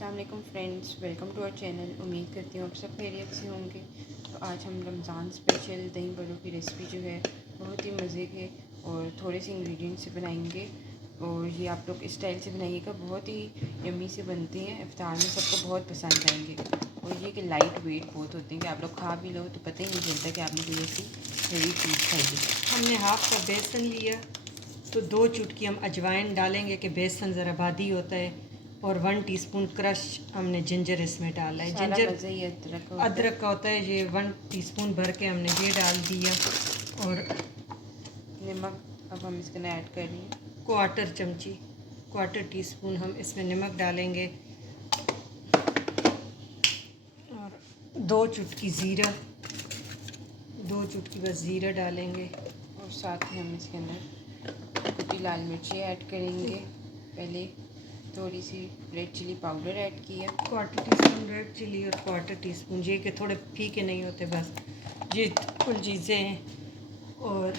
अस्सलाम वालेकुम friends, welcome to our channel. उम्मीद करती हूँ आप सब खैरियत से होंगे। तो आज हम रमज़ान स्पेशल दही बड़ों की रेसिपी जो है बहुत ही मज़े के और थोड़े से इंग्रेडिएंट्स से बनाएंगे। और ये आप लोग इस स्टाइल से बनाइएगा, बहुत ही यम्मी से बनते हैं। इफ्तार में सबको बहुत पसंद आएंगे। और ये कि लाइट वेट बहुत होते हैं कि आप लोग खा भी लो तो पता ही नहीं चलता कि आपने कोई ऐसी हेवी चीज़ खाई है। हमने हाफ का बेसन लिया तो 2 चुटकी हम अजवाइन डालेंगे कि बेसन ज़रा भारी होता है। और 1 टीस्पून क्रश हमने जिंजर इसमें डाला है। सारा जिंजर मज़ा ही अदरक अदरक का होता है। ये 1 टीस्पून भर के हमने ये डाल दिया। और नमक अब हम इसके अंदर ऐड कर रही हैं। क्वार्टर टीस्पून हम इसमें नमक डालेंगे। और 2 चुटकी ज़ीरा, 2 चुटकी बस ज़ीरा डालेंगे। और साथ में हम इसके अंदर कुटी लाल मिर्ची ऐड करेंगे। पहले थोड़ी सी रेड चिली पाउडर ऐड किया, क्वार्टर टीस्पून रेड चिली और क्वार्टर टीस्पून ये कि थोड़े फीके नहीं होते, बस ये कुल चीज़ें हैं। और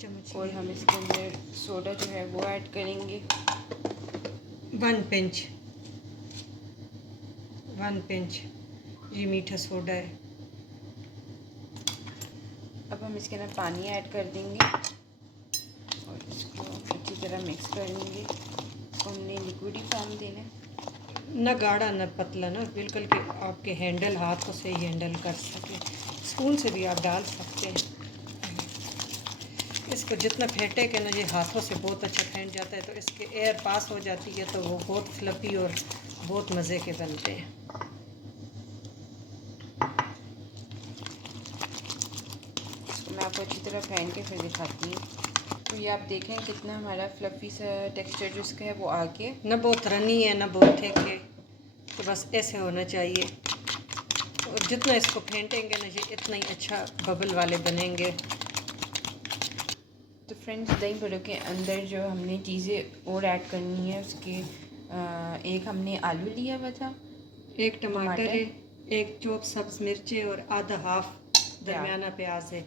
चम्मच और हम इसके अंदर सोडा जो है वो ऐड करेंगे। 1 पिंच ये मीठा सोडा है। अब हम इसके अंदर पानी ऐड कर देंगे और इसको अच्छी तरह मिक्स कर लेंगे। इसको हमने लिक्विड ही फॉर्म देना है, न गाढ़ा न पतला, ना बिल्कुल कि आपके हैंडल हाथों से ही हैंडल कर सके। स्पून से भी आप डाल सकते हैं। इसको जितना फेंटे के ना ये हाथों से बहुत अच्छा फेंट जाता है, तो इसके एयर पास हो जाती है तो वो बहुत फ्लफी और बहुत मज़े के बनते हैं। इसको मैं आपको अच्छी तरह फेंट के फिर दिखाती हूँ। तो ये आप देखें कितना हमारा फ्लफ़ी सा टेक्सचर जो इसका है वो आ गया। न बहुत रनी है न बहुत थिक है, तो बस ऐसे होना चाहिए। और जितना इसको फेंटेंगे ना ये इतना ही अच्छा बबल वाले बनेंगे। तो फ्रेंड्स, दही बड़ों के अंदर जो हमने चीज़ें और ऐड करनी है उसके एक हमने आलू लिया हुआ था, 1 टमाटर है, 1 चॉप सब्ज़ मिर्चें और आधा हाफ दरमियाना प्याज है।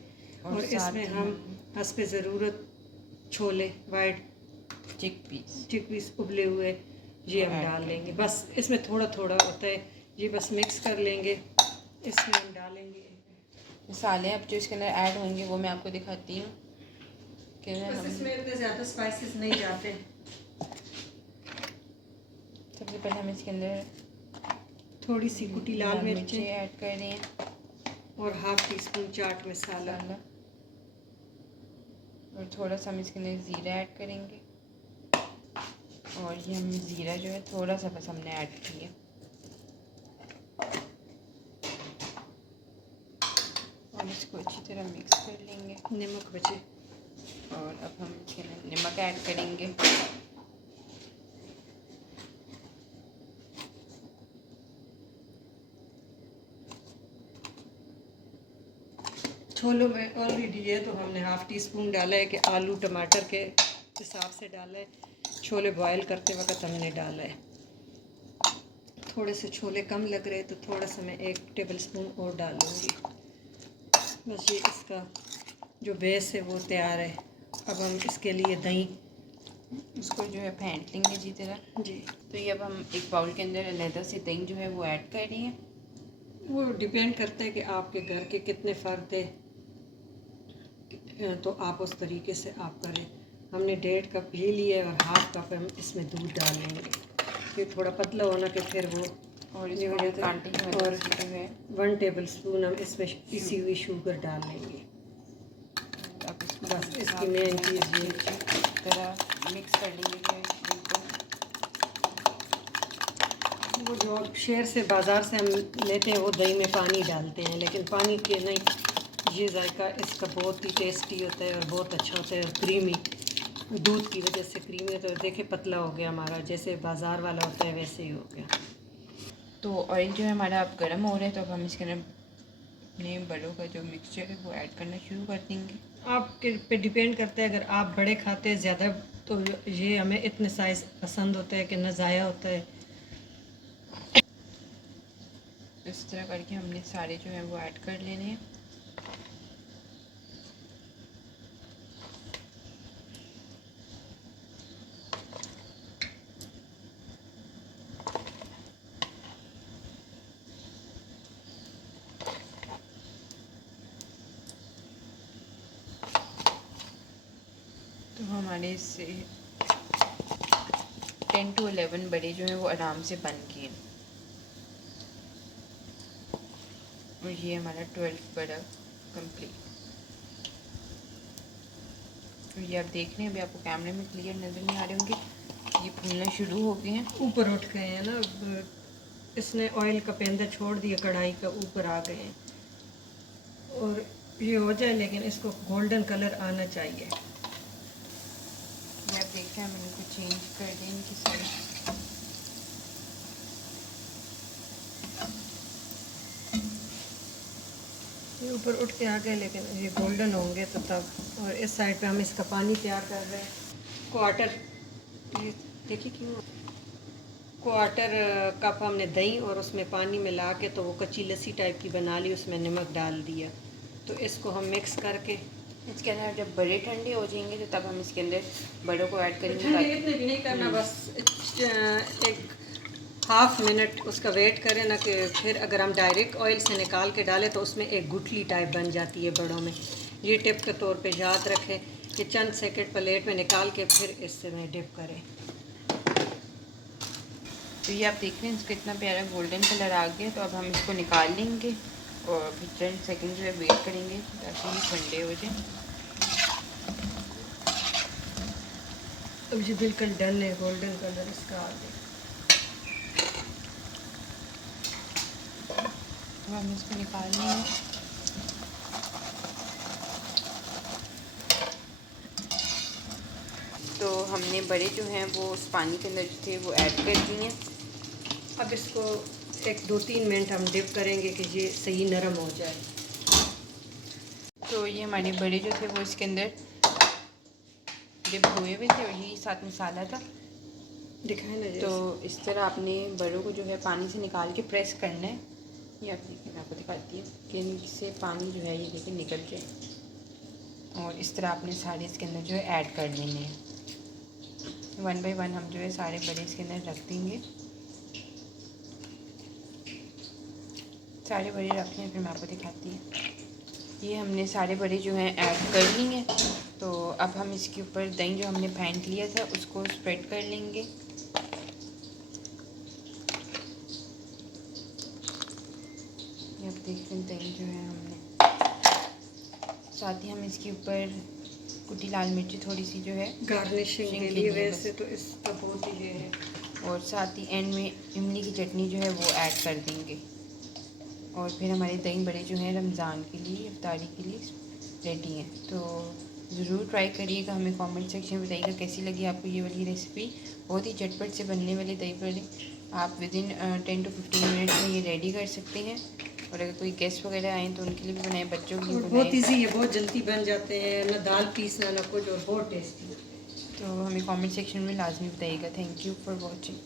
और इसमें हम हस्बे ज़रूरत छोले वाइट चिकपीस उबले हुए ये हम डाल लेंगे। बस इसमें थोड़ा थोड़ा होता है, ये बस मिक्स कर लेंगे। इसमें हम डालेंगे मसाले अब जो इसके अंदर ऐड होंगे वो मैं आपको दिखाती हूँ कि बस इसमें इतने ज़्यादा स्पाइसेस नहीं जाते। सबसे पहले हम इसके अंदर थोड़ी सी कुटी लाल मिर्चें ऐड कर रहे हैं और हाफ टीस्पून चाट मसाला। और थोड़ा सा हम इसके अंदर ज़ीरा ऐड करेंगे। और ये हम ज़ीरा जो है थोड़ा सा बस हमने ऐड किया। और इसको अच्छी तरह मिक्स कर लेंगे। नमक बचे और अब हम इसके अंदर नमक ऐड करेंगे। छोलों में ऑलरेडी है तो हमने हाफ टी स्पून डाला है कि आलू टमाटर के हिसाब से डाला है। छोले बॉयल करते वक्त हमने डाला है। थोड़े से छोले कम लग रहे तो थोड़ा सा मैं 1 टेबल स्पून और डालूँगी। बस ये इसका जो बेस है वो तैयार है। अब हम इसके लिए दही उसको जो है फेंट लेंगे जी तरह जी। तो ये अब हम एक बाउल के अंदर अलहदा से दही जो है वो ऐड कर रही हैं। वो डिपेंड करता है कि आपके घर के कितने फ़र्द है, तो आप उस तरीके से आप करें। हमने 1.5 कप घी लिया है और हाफ कप हम इसमें दूध डाल लेंगे। फिर थोड़ा पतला होना कि फिर वो और ये हो जाता है। और जो है 1 टेबल स्पून हम इसमें पिसी हुई शुगर डाल लेंगे। अब इसको बस इसकी मेन चीज़ ये तरह मिक्स कर लेंगे। वो जो शहर से बाज़ार से हम लेते हैं वो दही में पानी डालते हैं, लेकिन पानी के नहीं, ये जायका इसका बहुत ही टेस्टी होता है और बहुत अच्छा होता है और क्रीमी, दूध की वजह से क्रीमी। तो देखे पतला हो गया हमारा, जैसे बाज़ार वाला होता है वैसे ही हो गया। तो ऑयल जो है हमारा अब गर्म हो रहा है, तो अब हम इसके अंदर अपने बड़ों का जो मिक्सचर है वो ऐड करना शुरू कर देंगे। आपके पे डिपेंड करता है, अगर आप बड़े खाते हैं ज़्यादा तो ये हमें इतने साइज़ पसंद होता है कि न ज़ाया होता है। इस तरह करके हमने सारे जो है वो ऐड कर लेने हैं। हमारे से 10 to 11 बड़े जो हैं वो आराम से बन गए हैं। और ये हमारा 12 बड़ा कंप्लीट। तो ये आप देख रहे हैं, अभी आपको कैमरे में क्लियर नज़र नहीं आ रहे होंगे, ये फूलना शुरू हो गए हैं, ऊपर उठ गए हैं ना। अब इसने ऑयल का पेंदा छोड़ दिया, कढ़ाई का ऊपर आ गए हैं। और ये हो जाए, लेकिन इसको गोल्डन कलर आना चाहिए। ये आप देख रहे हैं, हम इनको चेंज कर दें इनकी साइड। ये ऊपर उठ के आ गए, लेकिन ये गोल्डन होंगे तो तब। और इस साइड पे हम इसका पानी तैयार कर रहे हैं। क्वार्टर, ये देखिए क्यों, क्वार्टर कप हमने दही और उसमें पानी मिला के तो वो कच्ची लस्सी टाइप की बना ली, उसमें नमक डाल दिया। तो इसको हम मिक्स करके इसके अंदर जब बड़े ठंडे हो जाएंगे तो तब हम इसके अंदर बड़ों को ऐड करेंगे। ठंडे इतने भी नहीं करना, बस एक हाफ मिनट उसका वेट करें ना, कि फिर अगर हम डायरेक्ट ऑयल से निकाल के डालें तो उसमें एक गुठली टाइप बन जाती है बड़ों में। ये टिप के तौर पे याद रखें कि चंद सेकंड प्लेट में निकाल के फिर इससे में डिप करें। तो ये आप देख रहे हैं, इसका इतना प्यारा गोल्डन कलर आ गया। तो अब हम इसको निकाल लेंगे और फिर चंद सेकंड जो है वेट करेंगे ताकि ये ठंडे हो जाए। अब ये बिल्कुल डन है, गोल्डन कलर इसका आ गया। अब हम इसको निकाल लेंगे। तो हमने बड़े जो हैं वो उस पानी के अंदर थे वो ऐड कर दिए। अब इसको 1-2-3 मिनट हम डिप करेंगे कि ये सही नरम हो जाए। तो ये हमारे बड़े जो थे वो इसके अंदर डिप हुए हुए थे और यही साथ मसाला था। दिखाए ना। तो इस तरह आपने बड़ों को जो है पानी से निकाल के प्रेस करना है। ये आप देखिए, मैं आपको दिखाती हूँ कि इनसे पानी जो है ये लेकिन निकल जाए। और इस तरह आपने सारे इसके अंदर जो है ऐड कर लेने हैं। 1 बाय 1 हम जो है सारे बड़े इसके अंदर रख देंगे। सारे बड़े रखते हैं, फिर मैं आपको दिखाती हूँ। ये हमने सारे बड़े जो हैं ऐड कर लिए हैं। तो अब हम इसके ऊपर दही जो हमने फेंट लिया था उसको स्प्रेड कर लेंगे। ये आप देख रहे हैं, दही जो है हमने, साथ ही हम इसके ऊपर कुटी लाल मिर्ची थोड़ी सी जो है गार्निशिंग के लिए, वैसे तो इसका बहुत ही ये है। और साथ ही एंड में इमली की चटनी जो है वो ऐड कर देंगे। और फिर हमारे दही बड़े जो हैं रमज़ान के लिए, इफ्तारी के लिए रेडी हैं। तो ज़रूर ट्राई करिएगा, हमें कमेंट सेक्शन में बताइएगा कैसी लगी आपको ये वाली रेसिपी। बहुत ही झटपट से बनने वाले दही बड़े आप विदिन 10 to 15 मिनट में ये रेडी कर सकते हैं। और अगर कोई गेस्ट वगैरह आए तो उनके लिए भी बनाएं, बच्चों के लिए बनाएं। बहुत ईजी है, बहुत जल्दी बन जाते हैं, ना दाल पीसना ना कुछ, और बहुत टेस्टी। तो हमें कमेंट सेक्शन में लाजमी बताइएगा। Thank you for watching.